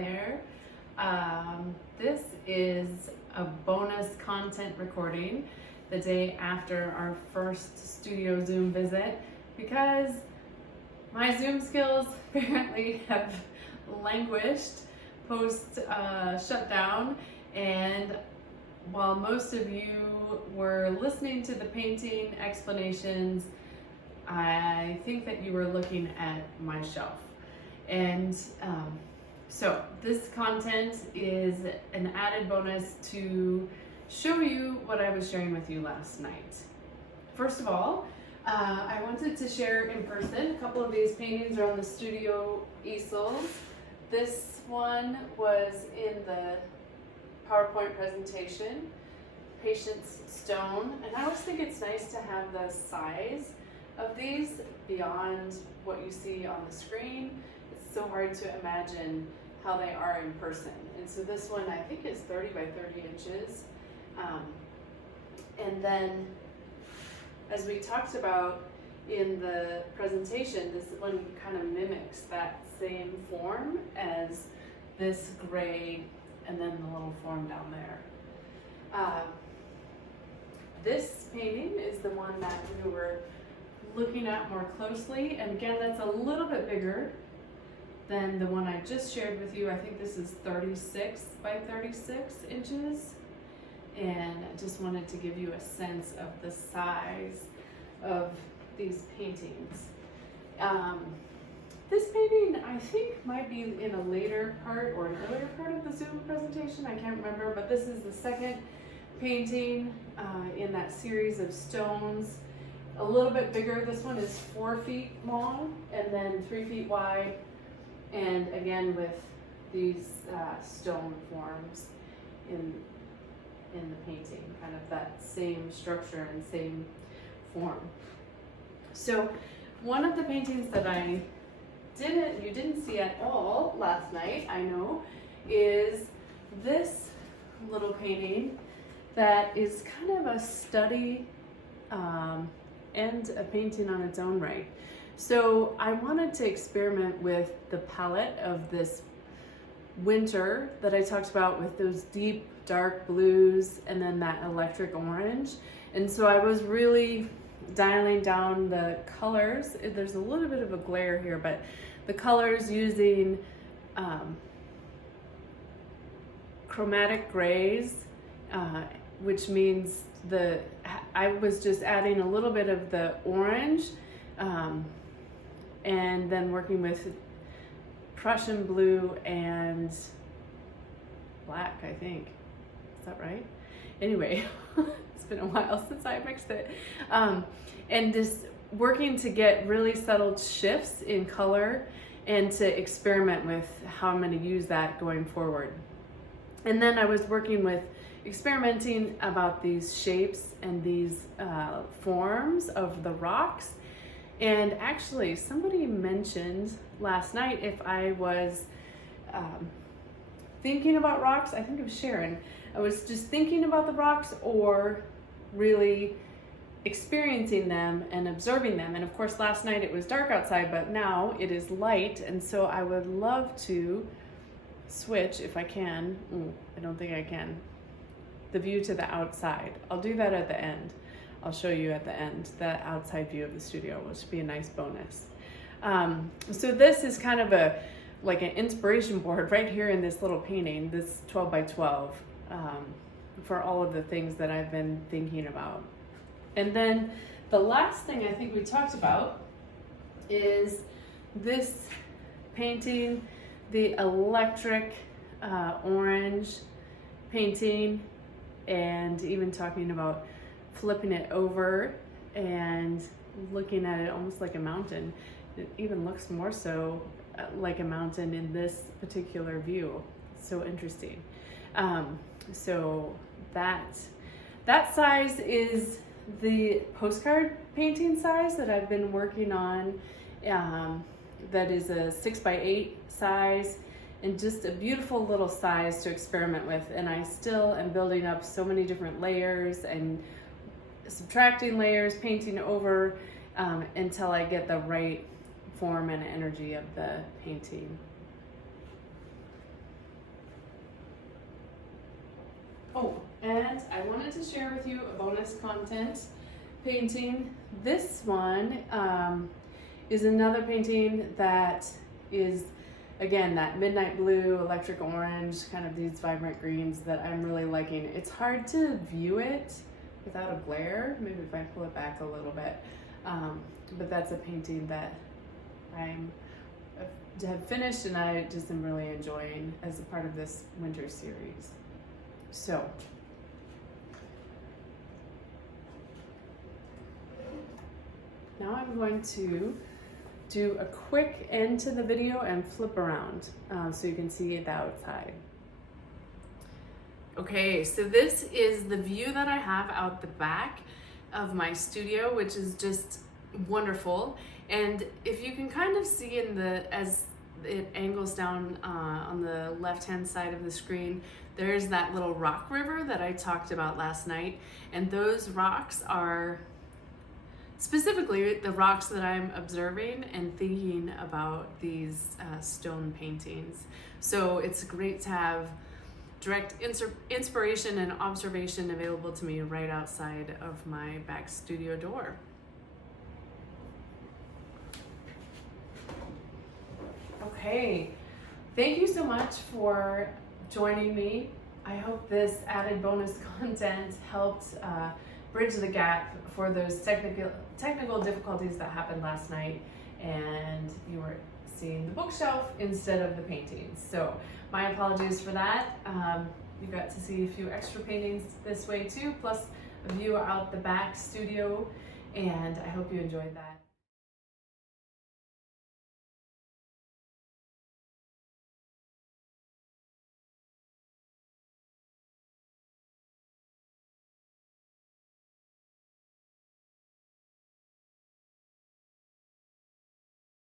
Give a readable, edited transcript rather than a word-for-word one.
there. This is a bonus content recording the day after our first studio Zoom visit because my Zoom skills apparently have languished post shutdown, and while most of you were listening to the painting explanations, I think that you were looking at my shelf. And so this content is an added bonus to show you what I was sharing with you last night. First of all, I wanted to share in person. A couple of these paintings are on the studio easels. This one was in the PowerPoint presentation, Patience Stone, and I always think it's nice to have the size of these beyond what you see on the screen. It's so hard to imagine how they are in person. And so this one I think is 30 by 30 inches. And then, as we talked about in the presentation, this one kind of mimics that same form as this gray and then the little form down there. This painting is the one that we were looking at more closely, and again, that's a little bit bigger than the one I just shared with you. I think this is 36 by 36 inches, and I just wanted to give you a sense of the size of these paintings. This painting I think might be in a later part or an earlier part of the Zoom presentation, I can't remember, but this is the second painting in that series of stones. A little bit bigger. This one is 4 feet long and then 3 feet wide, and again with these stone forms in the painting, kind of that same structure and same form. So one of the paintings that you didn't see at all last night, I know, is this little painting that is kind of a study and a painting on its own right. So I wanted to experiment with the palette of this winter that I talked about with those deep dark blues and then that electric orange. And so I was really dialing down the colors. There's a little bit of a glare here, but the colors using chromatic grays, which means I was just adding a little bit of the orange and then working with Prussian blue and black, I think. Is that right? Anyway, it's been a while since I mixed it. And just working to get really subtle shifts in color and to experiment with how I'm going to use that going forward. And then I was working with experimenting about these shapes and these forms of the rocks. And actually somebody mentioned last night if I was thinking about rocks. I think it was Sharon. I was just thinking about the rocks or really experiencing them and observing them. And of course last night it was dark outside, but now it is light, and so I would love to switch, if I can. I don't think I can. The view to the outside. I'll do that at the end. I'll show you at the end the outside view of the studio, which would be a nice bonus. So this is kind of like an inspiration board right here in this little painting, this 12 by 12, for all of the things that I've been thinking about. And then the last thing I think we talked about is this painting, the electric orange painting, and even talking about flipping it over and looking at it almost like a mountain. It even looks more so like a mountain in this particular view. So interesting. So that size is the postcard painting size that I've been working on. That is a 6 by 8 size, and just a beautiful little size to experiment with. And I still am building up so many different layers and subtracting layers, painting over until I get the right form and energy of the painting. Oh, and I wanted to share with you a bonus content painting. This one is another painting that is, again, that midnight blue, electric orange, kind of these vibrant greens that I'm really liking. It's hard to view it without a glare. Maybe if I pull it back a little bit. But that's a painting that have finished and I just am really enjoying as a part of this winter series. So, now I'm going to do a quick end to the video and flip around so you can see the outside. Okay, so this is the view that I have out the back of my studio, which is just wonderful. And if you can kind of see as it angles down on the left-hand side of the screen, there's that little rock river that I talked about last night. And those rocks are specifically the rocks that I'm observing and thinking about these stone paintings. So it's great to have direct inspiration and observation available to me right outside of my back studio door. Okay, thank you so much for joining me. I hope this added bonus content helped bridge the gap for those technical difficulties that happened last night and you were seeing the bookshelf instead of the paintings. So my apologies for that. You got to see a few extra paintings this way too, plus a view out the back studio, and I hope you enjoyed that.